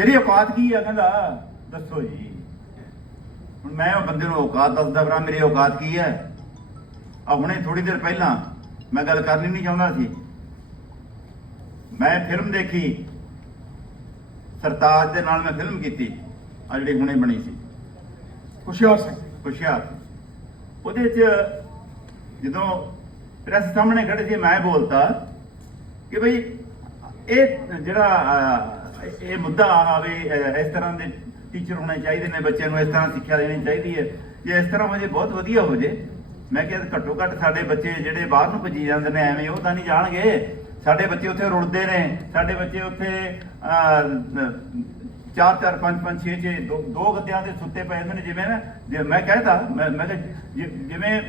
ਤੇਰੀ ਔਕਾਤ ਕੀ ਆ ਕਹਿੰਦਾ? ਦੱਸੋ ਜੀ। ਹੁਣ ਮੈਂ ਉਹ ਬੰਦੇ ਨੂੰ ਔਕਾਤ ਦੱਸਦਾ ਭਰਾ ਮੇਰੀ ਔਕਾਤ ਕੀ ਹੈ? ਆ ਹੁਣੇ ਥੋੜੀ ਦੇਰ ਪਹਿਲਾਂ ਮੈਂ ਗੱਲ ਕਰਨੀ ਨਹੀਂ ਚਾਹੁੰਦਾ ਸੀ। ਮੈਂ ਫਿਲਮ ਦੇਖੀ। ਸਰਤਾਜ ਦੇ ਨਾਲ ਮੈਂ ਫਿਲਮ ਕੀਤੀ। ਆ ਜਿਹੜੀ ਹੁਣੇ ਬਣੀ ਸੀ। ਹੁਸ਼ਿਆਰ ਸਿੰਘ। ਹੁਸ਼ਿਆਰ। ਉਹਦੇ ਚ ਜਦੋਂ ਪ੍ਰੈਸ ਸਾਹਮਣੇ ਖੜੇ ਸੀ ਮੈਂ ਬੋਲਤਾ ਕਿ ਭਈ ਇਹ ਜਿਹੜਾ ਇਹ ਮੁੱਦਾ ਆਵੇ ਇਸ ਤਰ੍ਹਾਂ ਦੇ ਟੀਚਰ ਹੋਣੇ ਚਾਹੀਦੇ ਨੇ, ਬੱਚਿਆਂ ਨੂੰ ਇਸ ਤਰ੍ਹਾਂ ਸਿੱਖਿਆ ਦੇਣੀ ਚਾਹੀਦੀ ਹੈ। ਜੇ ਇਸ ਤਰ੍ਹਾਂ ਹੋ ਜੇ, ਬਹੁਤ ਵਧੀਆ ਹੋ ਜੇ। ਮੈਂ ਕਿਹਾ ਘੱਟੋ ਘੱਟ ਸਾਡੇ ਬੱਚੇ ਜਿਹੜੇ ਬਾਹਰ ਨੂੰ ਭੱਜੀ ਜਾਂਦੇ ਨੇ, ਐਵੇਂ ਉਹ ਤਾਂ ਨਹੀਂ ਜਾਣਗੇ। ਸਾਡੇ ਬੱਚੇ ਉੱਥੇ ਰੁੜਦੇ ਨੇ, ਸਾਡੇ ਬੱਚੇ ਉੱਥੇ ਚਾਰ ਚਾਰ, ਪੰਜ ਪੰਜ, ਛੇ ਛੇ, ਦੋ ਦੋ ਗੱਦਿਆਂ ਦੇ ਸੁੱਤੇ ਪਏ ਹੁੰਦੇ ਨੇ, ਜਿਵੇਂ ਨਾ, ਜੇ ਮੈਂ ਕਹਿਤਾ, ਮੈਂ ਮੈਂ ਕਿਹਾ, ਜਿ- ਜਿਵੇਂ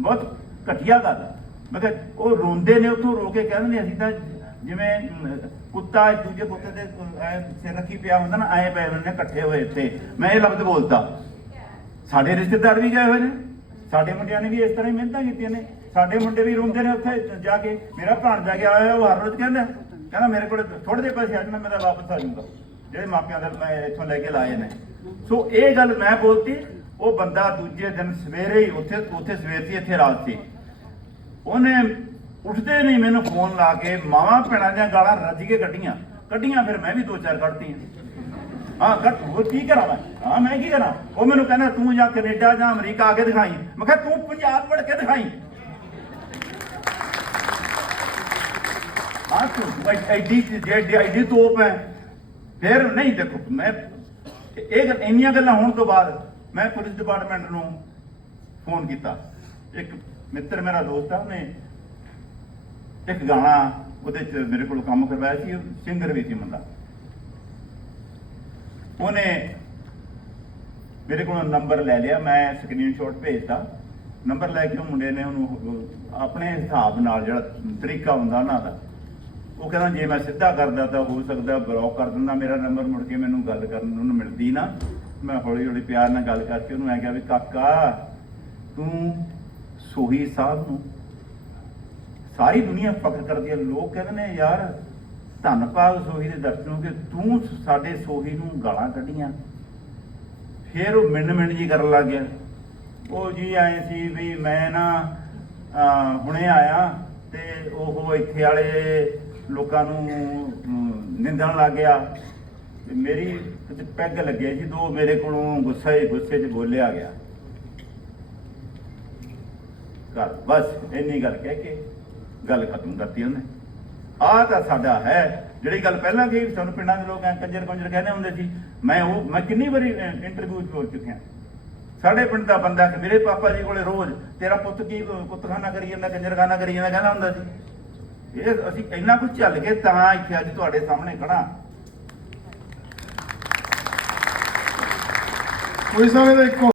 ਬਹੁਤ ਘਟੀਆ ਗੱਲ ਮੈਂ ਕਿਹਾ, ਉਹ ਰੋਂਦੇ ਨੇ ਉੱਥੋਂ ਰੋ ਕੇ, ਕਹਿੰਦੇ ਨੇ ਅਸੀਂ ਤਾਂ ਜਿਵੇਂ ਕੁੱਤਾ ਦੂਜੇ ਕੁੱਤੇ ਦੇ ਸਿਰ ਰੱਖੀ ਪਿਆ ਹੁੰਦਾ ਨਾ, ਐ ਪਏ ਹੁੰਦੇ ਇਕੱਠੇ ਹੋਏ ਇੱਥੇ। ਮੈਂ ਇਹ ਲਫ਼ਜ਼ ਬੋਲਤਾ। ਸਾਡੇ ਰਿਸ਼ਤੇਦਾਰ ਵੀ ਗਏ ਹੋਏ ਨੇ। ਸਾਡੇ ਮੁੰਡਿਆਂ ਨੇ ਵੀ ਇਸ ਤਰ੍ਹਾਂ ਹੀ ਮਿਹਨਤਾਂ ਕੀਤੀਆਂ ਨੇ। ਸਾਡੇ ਮੁੰਡੇ ਵੀ ਰੋਂਦੇ ਨੇ ਉੱਥੇ ਜਾ ਕੇ। ਮੇਰਾ ਭਾਣ ਜਾ ਕੇ ਉਹ ਹਰ ਰੋਜ਼ ਕਹਿੰਦਾ ਕਹਿੰਦਾ ਮੇਰੇ ਕੋਲ ਥੋੜੇ ਜਿਹੇ ਪੈਸੇ ਆ ਜਾਣ, ਮੈਂ ਤਾਂ ਵਾਪਸ ਆ ਜਾਊਗਾ। ਜਿਹੜੇ ਮਾਪਿਆਂ ਦਾ ਮੈਂ ਇੱਥੋਂ ਲੈ ਕੇ ਲਾਏ ਨੇ। ਸੋ ਇਹ ਗੱਲ ਮੈਂ ਬੋਲਤੀ, ਉਹ ਬੰਦਾ ਦੂਜੇ ਦਿਨ ਸਵੇਰੇ ਹੀ ਉੱਥੇ ਉੱਥੇ ਸਵੇਰ ਸੀ ਇੱਥੇ ਰਾਤ ਸੀ। ਉਹਨੇ ਉੱਠਦੇ ਨਹੀਂ ਮੈਨੂੰ ਫੋਨ ਲਾ ਕੇ, ਮਾਵਾਂ ਭੈਣਾਂ ਦੀਆਂ ਗਾਲਾਂ ਰੱਜ ਕੇ ਕੱਢੀਆਂ। ਕੱਢੀਆਂ ਫਿਰ ਮੈਂ ਵੀ ਦੋ ਚਾਰ ਕੱਢਤੀਆਂ। ਹਾਂ ਕੱਟ ਹੋਰ ਕੀ ਕਰਾਂ ਮੈਂ? ਹਾਂ, ਮੈਂ ਕੀ ਕਰਾਂ? ਉਹ ਮੈਨੂੰ ਕਹਿੰਦਾ, ਤੂੰ ਜਾਂ ਕੈਨੇਡਾ ਜਾਂ ਅਮਰੀਕਾ ਆ ਕੇ ਦਿਖਾਈ। ਮੈਂ ਕਿਹਾ, ਤੂੰ ਪੰਜਾਬ ਵੜ ਕੇ ਦਿਖਾਈ। ਹਾਂ, ਤੂੰ ਐਡੀ ਜਿਹੜੀ ਐਡੀ ਤੋਪ ਹੈ ਫਿਰ ਨਹੀਂ, ਦੇਖੋ, ਮੈਂ ਇਹ ਗੱਲ- ਇੰਨੀਆਂ ਗੱਲਾਂ ਹੋਣ ਤੋਂ ਬਾਅਦ ਮੈਂ ਪੁਲਿਸ ਡਿਪਾਰਟਮੈਂਟ ਨੂੰ ਫੋਨ ਕੀਤਾ। ਇੱਕ ਮਿੱਤਰ ਮੇਰਾ ਦੋਸਤ ਆ, ਉਹਨੇ ਇੱਕ ਗਾਣਾ ਉਹਦੇ ਚ ਮੇਰੇ ਕੋਲ ਕੰਮ ਕਰਵਾਇਆ ਸੀ ਸਿੰਗਰ ਵੀ ਸੀ ਮੁੰਡਾ। ਉਹਨੇ ਮੇਰੇ ਕੋਲੋਂ ਨੰਬਰ ਲੈ ਲਿਆ, ਮੈਂ ਸਕਰੀਨਸ਼ਾਟ ਭੇਜਤਾ। ਨੰਬਰ ਲੈ ਕੇ ਉਹ ਮੁੰਡੇ ਨੇ ਉਹਨੂੰ ਆਪਣੇ ਹਿਸਾਬ ਨਾਲ ਜਿਹੜਾ ਤਰੀਕਾ ਹੁੰਦਾ ਉਹਨਾਂ ਦਾ, ਉਹ ਕਹਿੰਦਾ ਜੇ ਮੈਂ ਸਿੱਧਾ ਕਰਦਾ ਤਾਂ ਹੋ ਸਕਦਾ ਬਲੌਕ ਕਰ ਦਿੰਦਾ, ਮੇਰਾ ਨੰਬਰ ਮੁੜ ਕੇ ਮੈਨੂੰ ਗੱਲ ਕਰਨ ਨੂੰ ਮਿਲਦੀ ਨਾ। ਮੈਂ ਹੌਲੀ ਹੌਲੀ ਪਿਆਰ ਨਾਲ ਗੱਲ ਕਰਕੇ ਉਹਨੂੰ ਐ ਕਿਹਾ ਵੀ ਕਾਕਾ, ਤੂੰ ਸੋਹੀ ਸਾਹਿਬ ਨੂੰ। ਸਾਰੀ ਦੁਨੀਆ ਫਖਰ ਕਰਦੀ ਹੈ। ਲੋਕ ਕਹਿੰਦੇ ਨੇ, ਯਾਰ ਧੰਨ ਭਾਗ ਸੋਹੀ ਦੇ ਦਰਸ਼ਨੋਂ ਕਿ ਤੂੰ ਸਾਡੇ ਸੋਹੀ ਨੂੰ ਗਾਲਾਂ ਕੱਢੀਆਂ। ਫਿਰ ਉਹ ਮਿੰਨ ਮਿੰਨ ਜੀ ਕਰਨ ਲੱਗ ਗਿਆ। ਉਹ ਜੀ ਆਏ ਸੀ ਵੀ ਮੈਂ ਨਾ ਹੁਣੇ ਆਇਆ ਤੇ ਉਹ ਇੱਥੇ ਵਾਲੇ ਲੋਕਾਂ ਨੂੰ ਨਿੰਦਣ ਲੱਗ ਗਿਆ। ਤੇ ਮੇਰੀ ਕਿਤੇ ਪੈਗ ਲੱਗਿਆ ਸੀ ਦੋ ਮੇਰੇ ਕੋਲੋਂ ਗੁੱਸਾ ਹੀ ਗੁੱਸੇ 'ਚ ਬੋਲਿਆ ਗਿਆ। ਕਰ ਬਸ, ਇੰਨੀ ਗੱਲ ਕਹਿ ਕੇ ਗੱਲ ਖਤਮ ਕਰਤੀ ਉਹਨੇ। ਆਹ ਤਾਂ ਸਾਡਾ ਹੈ, ਜਿਹੜੀ ਗੱਲ ਪਹਿਲਾਂ ਕਹੀ ਸਾਨੂੰ ਪਿੰਡਾਂ ਦੇ ਲੋਕ ਐ ਕੰਜਰ ਕੰਜਰ ਕਹਿੰਦੇ ਹੁੰਦੇ ਸੀ, ਮੈਂ ਉਹ, ਮੈਂ ਕਿੰਨੀ ਵਾਰੀ ਇੰਟਰਵਿਊ ਬੋਲ ਚੁੱਕਿਆ। ਸਾਡੇ ਪਿੰਡ ਦਾ ਬੰਦਾ ਕਿ ਮੇਰੇ ਪਾਪਾ ਜੀ ਕੋਲੇ ਰੋਜ਼, ਤੇਰਾ ਪੁੱਤ ਕੀ, ਪੁੱਤਖਾਨਾ ਕਰੀ ਜਾਂਦਾ, ਕੰਜਰਖਾਨਾ ਕਰੀ ਜਾਂਦਾ, ਕਹਿੰਦਾ ਹੁੰਦਾ ਸੀ। ਇਹ ਅਸੀਂ ਇੰਨਾ ਕੁਝ ਚੱਲ ਕੇ ਤਾਂ ਇੱਥੇ ਅੱਜ ਤੁਹਾਡੇ ਸਾਹਮਣੇ ਖੜਾ। ਕੋਈ ਸਮੇਂ ਦਾ ਇੱਕੋ